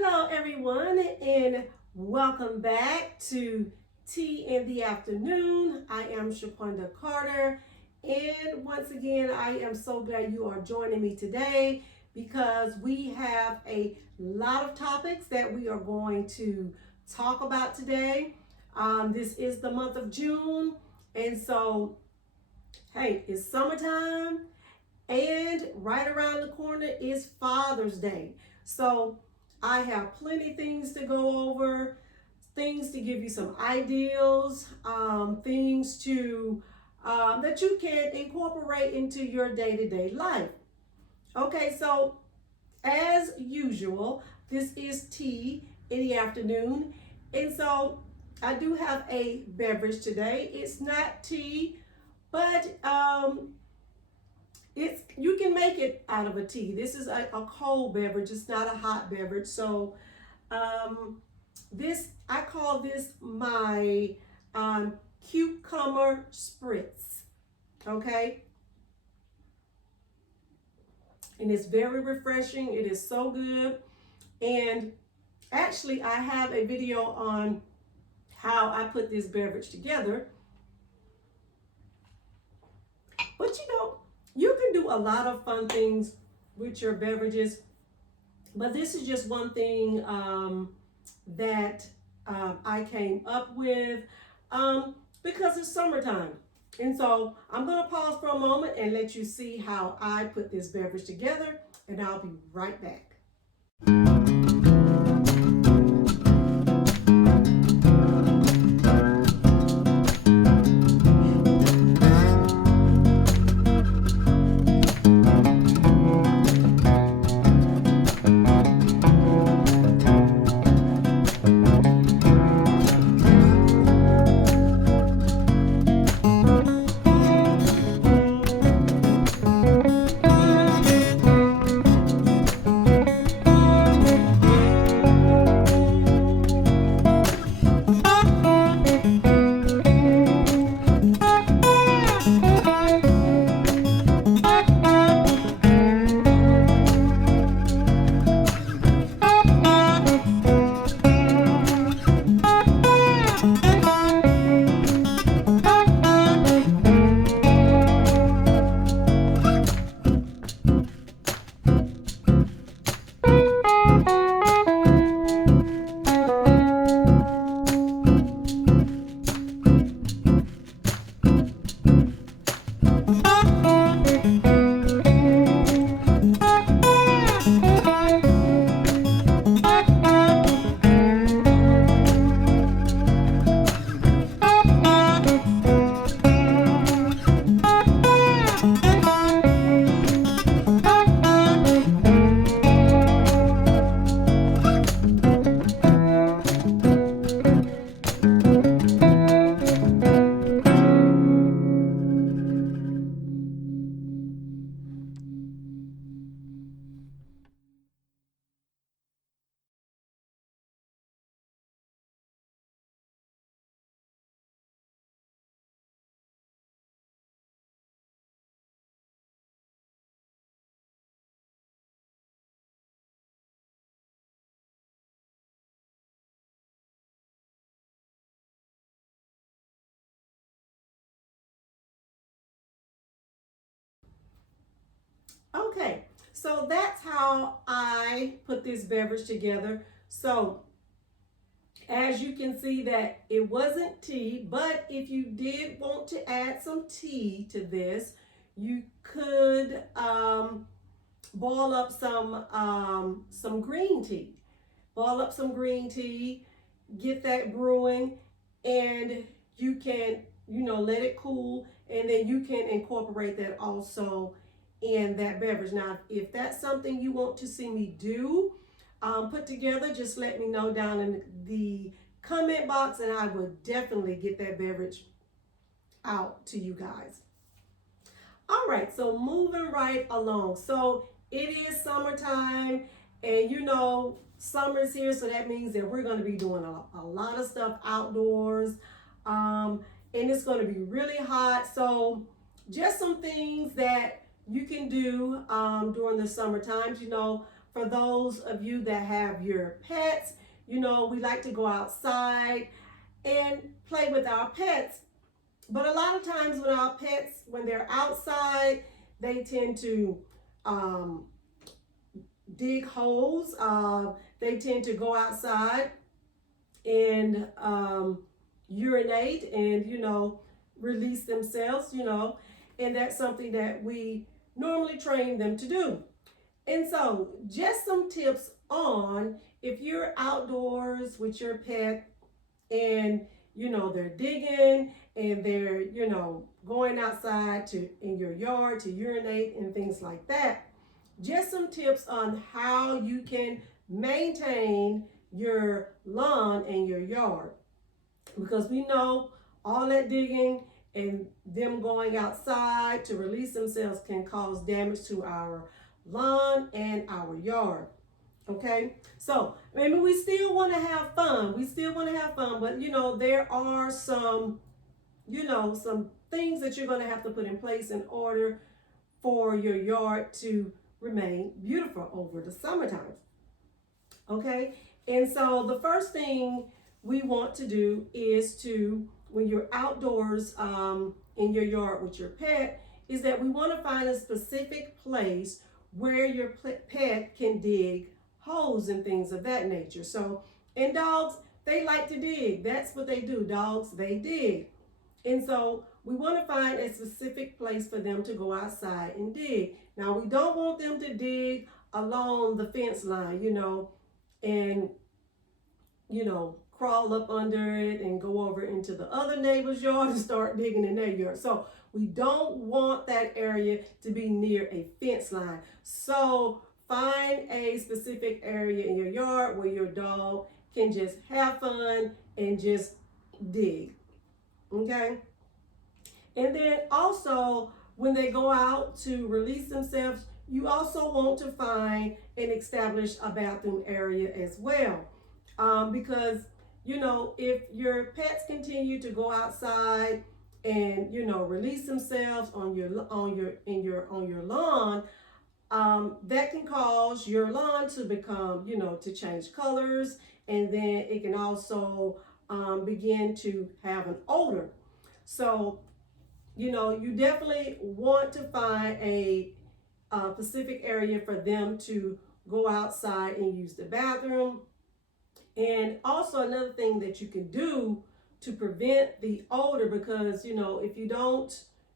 Hello, everyone, and welcome back to Tea in the Afternoon. I am Shaquonda Carter, and once again, I am so glad you are joining me today because we have a lot of topics that we are going to talk about today. This is the month of June, and so, hey, it's summertime, and right around the corner is Father's Day. So I have plenty of things to go over, things to give you some ideals, things to that you can incorporate into your day-to-day life. Okay, so as usual, this is tea in the afternoon, and so I do have a beverage today. It's not tea, but it's you can make it out of a tea. This is a cold beverage. It's not a hot beverage. So this I call this my cucumber spritz. Okay, and it's very refreshing. It is so good. And actually, I have a video on how I put this beverage together. But you can do a lot of fun things with your beverages. But this is just one thing that I came up with because it's summertime. And so I'm going to pause for a moment and let you see how I put this beverage together, and I'll be right back. Okay, so that's how I put this beverage together. So as you can see that it wasn't tea, but if you did want to add some tea to this, you could boil up some green tea. Boil up some green tea, get that brewing, and you can, let it cool, and then you can incorporate that also in that beverage. Now, if that's something you want to see me do, put together, just let me know down in the comment box, and I will definitely get that beverage out to you guys. All right, so moving right along. So it is summertime, and summer's here, so that means that we're going to be doing a lot of stuff outdoors, and it's going to be really hot. So just some things that you can do during the summer times. for those of you that have your pets, you know, we like to go outside and play with our pets. But a lot of times when our pets, when they're outside, they tend to um, dig holes. They tend to go outside and urinate and, you know, release themselves, you know, and that's something that we normally train them to do. And so just some tips on if you're outdoors with your pet and, you know, they're digging and they're, you know, going outside to in your yard to urinate and things like that. Just some tips on how you can maintain your lawn and your yard, because we know all that digging and them going outside to release themselves can cause damage to our lawn and our yard. Okay, so maybe we still want to have fun. We still want to have fun, but you know, there are some, you know, some things that you're going to have to put in place in order for your yard to remain beautiful over the summertime. Okay, and so the first thing we want to do is to, when you're outdoors in your yard with your pet, is that we want to find a specific place where your pet can dig holes and things of that nature. So, and dogs, they like to dig. That's what they do. Dogs, they dig. And so we want to find a specific place for them to go outside and dig. Now, we don't want them to dig along the fence line, you know, and, you know, crawl up under it and go over into the other neighbor's yard and start digging in their yard. So we don't want that area to be near a fence line. So find a specific area in your yard where your dog can just have fun and just dig. Okay? And then also, when they go out to release themselves, you also want to find and establish a bathroom area as well. Because, you know, if your pets continue to go outside and, you know, release themselves on your lawn, that can cause your lawn to become, you know, to change colors, and then it can also begin to have an odor. So, you know, you definitely want to find a specific area for them to go outside and use the bathroom. And also another thing that you can do to prevent the odor, because, you know, if you don't,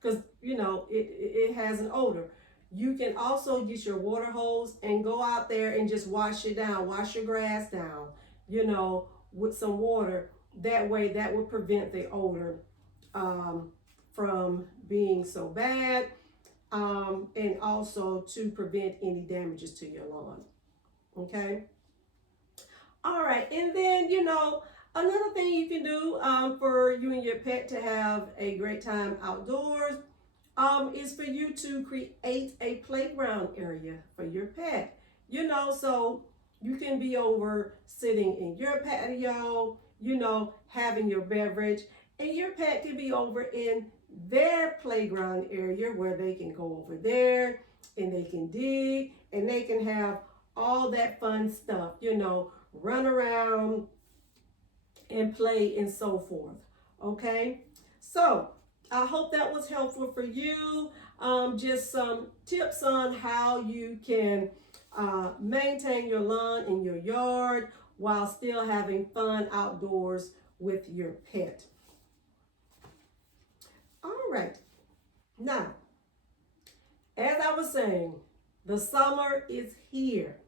because, you know, it has an odor, you can also get your water hose and go out there and just wash it down, wash your grass down, you know, with some water. That way, that will prevent the odor from being so bad, and also to prevent any damages to your lawn. Okay. All right, and then, you know, another thing you can do for you and your pet to have a great time outdoors is for you to create a playground area for your pet. You know, so you can be over sitting in your patio, you know, having your beverage, and your pet can be over in their playground area where they can go over there and they can dig and they can have all that fun stuff, you know, run around and play and so forth. Okay, so I hope that was helpful for you. Just some tips on how you can maintain your lawn and your yard while still having fun outdoors with your pet. All right, now, as I was saying, the summer is here.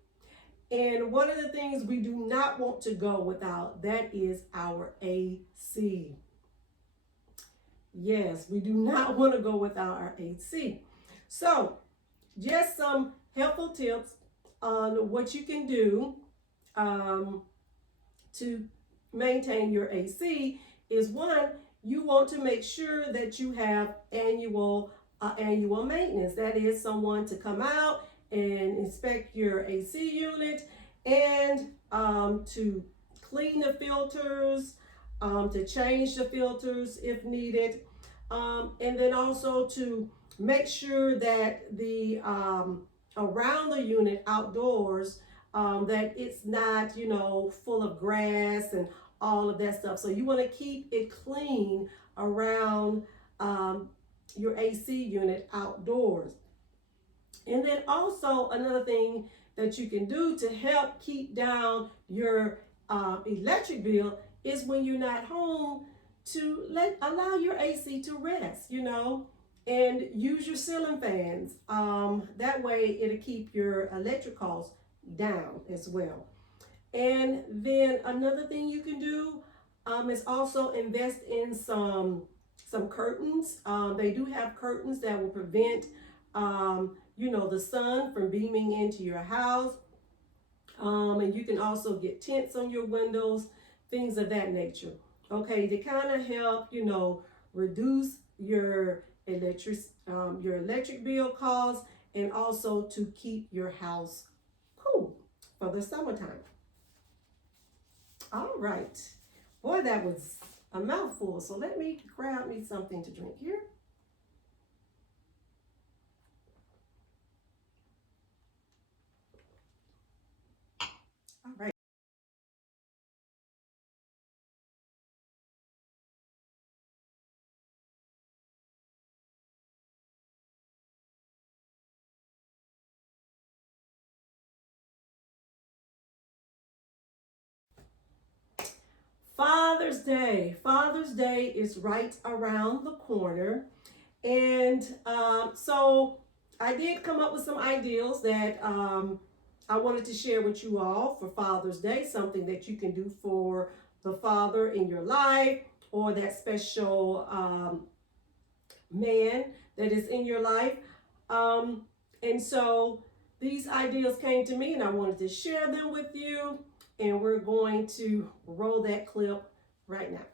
And one of the things we do not want to go without, that is our AC. Yes, we do not want to go without our AC. So, just some helpful tips on what you can do to maintain your AC is, one, you want to make sure that you have annual maintenance. That is, someone to come out and inspect your AC unit and to clean the filters, to change the filters if needed, and then also to make sure that the around the unit outdoors, that it's not, full of grass and all of that stuff. So you want to keep it clean around um, your AC unit outdoors. And then also another thing that you can do to help keep down your electric bill is when you're not home to allow your AC to rest, and use your ceiling fans. That way it'll keep your electric costs down as well. And then another thing you can do is also invest in some curtains. They do have curtains that will prevent the sun from beaming into your house. And you can also get tents on your windows, things of that nature. Okay, to kind of help, reduce your electric bill costs, and also to keep your house cool for the summertime. All right. Boy, that was a mouthful. So let me grab me something to drink here. All right. Father's Day. Father's Day is right around the corner. And so I did come up with some ideals that I wanted to share with you all for Father's Day, something that you can do for the father in your life, or that special man that is in your life. And so these ideas came to me and I wanted to share them with you. And we're going to roll that clip right now.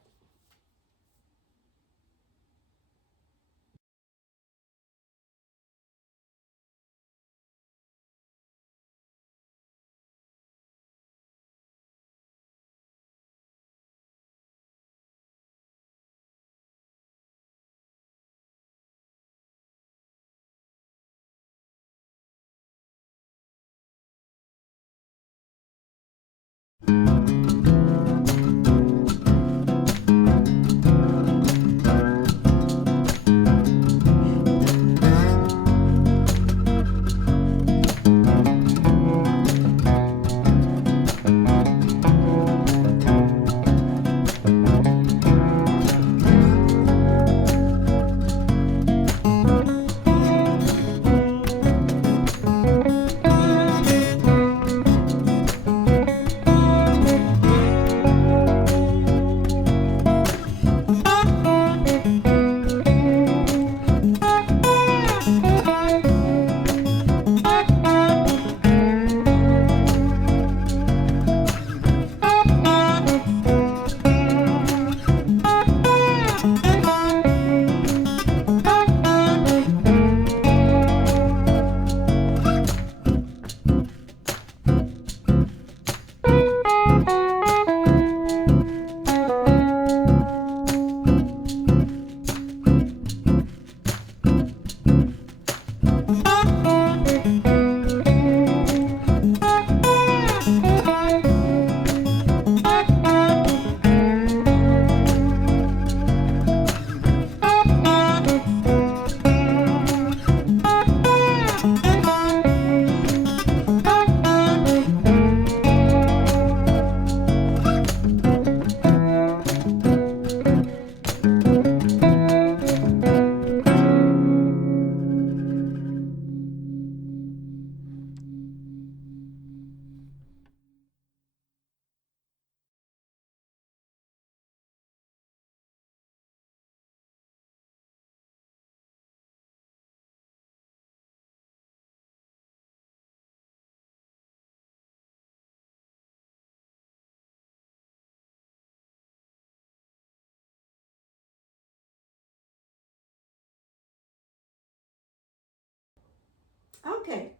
Okay.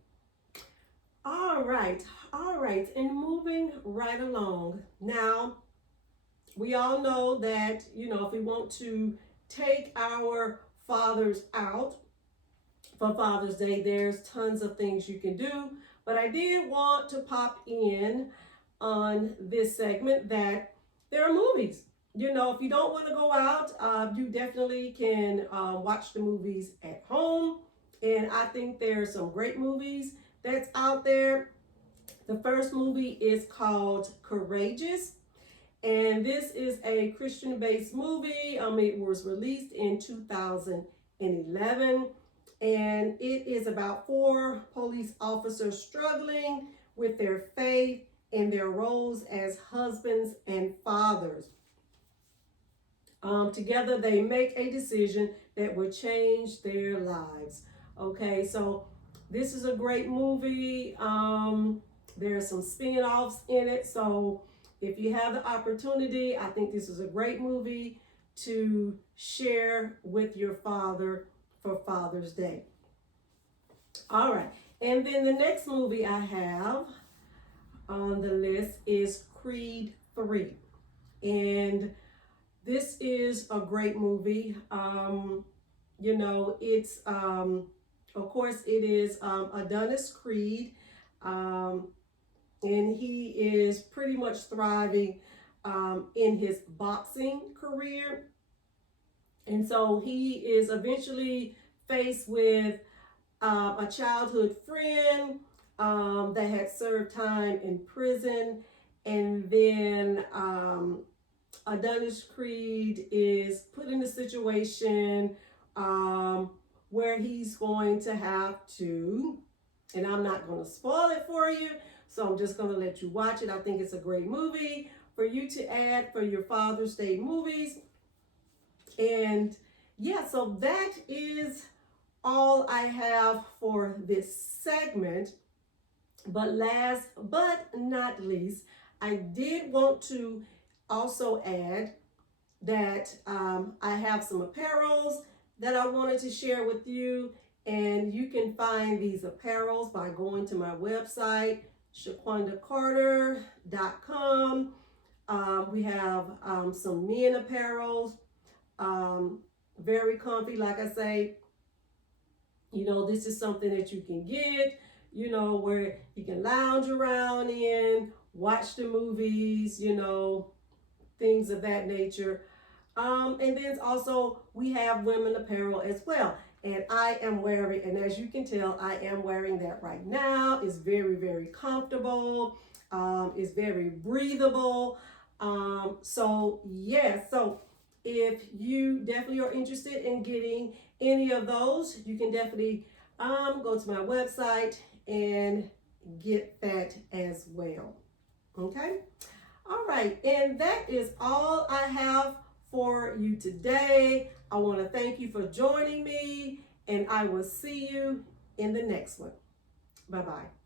All right. All right. And moving right along. Now, we all know that, if we want to take our fathers out for Father's Day. There's tons of things you can do, but I did want to pop in on this segment that there are movies. You know, if you don't want to go out, you definitely can watch the movies at home. And I think there are some great movies that's out there. The first movie is called Courageous. And this is a Christian-based movie. It was released in 2011. And it is about 4 police officers struggling with their faith and their roles as husbands and fathers. Together, they make a decision that will change their lives. Okay, so this is a great movie. There are some spin-offs in it. So if you have the opportunity, I think this is a great movie to share with your father for Father's Day. All right, and then the next movie I have on the list is Creed 3. And this is a great movie. You know, it's, of course, it is Adonis Creed. And he is pretty much thriving in his boxing career. And so he is eventually faced with a childhood friend that had served time in prison. And then Adonis Creed is put in a situation where he's going to have to, and I'm not going to spoil it for you, so I'm just going to let you watch it. I think it's a great movie for you to add for your Father's Day movies. And yeah, so that is all I have for this segment. But last but not least, I did want to also add that I have some apparels that I wanted to share with you. And you can find these apparels by going to my website, ChaquondaCarter.com. We have some men apparels, very comfy. Like I say, you know, this is something that you can get, you know, where you can lounge around in, watch the movies, you know, things of that nature. And then also we have women apparel as well. And I am wearing, and as you can tell, I am wearing that right now. It's very, very comfortable. It's very breathable. So yes, so if you definitely are interested in getting any of those, you can definitely go to my website and get that as well. Okay. All right. And that is all I have for you today. I want to thank you for joining me, and I will see you in the next one. Bye-bye.